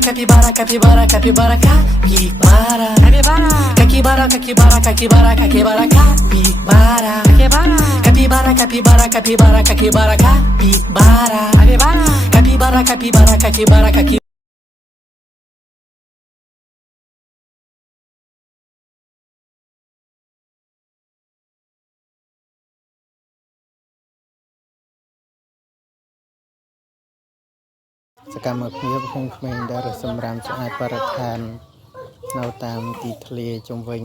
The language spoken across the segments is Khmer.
capybara, capybara, capybara, capybara. Capybara, capybara, capybara, capybara, capybara. Capybara, capybara, capybara, capybara, capybara. Capybara, capybara, capybara, capybara. សកម្មភាពក្នុងក្មេងដែលសម្រាមស្អាតបរិស្ថាននៅតាមទីធ្លាជុំវិញ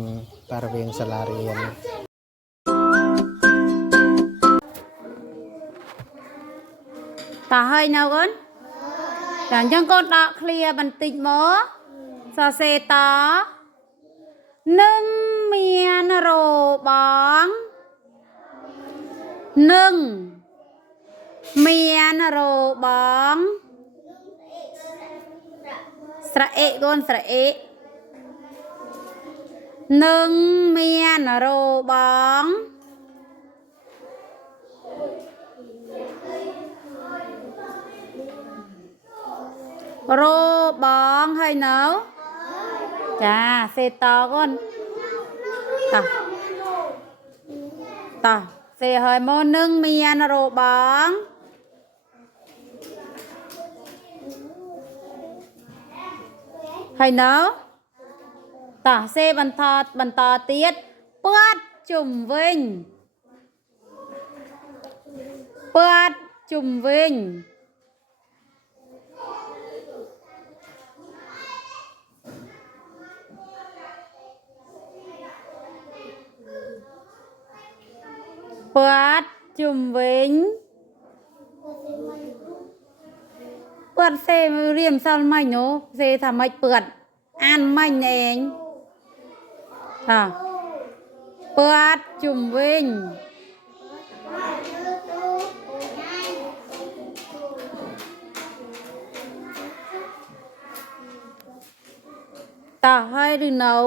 បរិវេណសាលារៀនតើហើយនៅអូនតែអញ្ចឹងកូនដកឃ្លាបន្តិចមកសរសេរតនឹងមានរបងនឹងមានរបងស្រៈអេកូនស្រៈអេនឹងមានរបងរបងហើយនៅចាសេតកូនតោះសេហើយមកនឹងមានរបងហើយនៅតោះសេបន្តទៀតពាត់ជុំវិញពាត់ជុំវិញពាត់ជុំវិញពាត់សេរៀមសល់ម៉េចនោះសេថាម៉េចពាត់អានម៉េចឯងពាត់ជុំវិញតោះហើយឬនៅ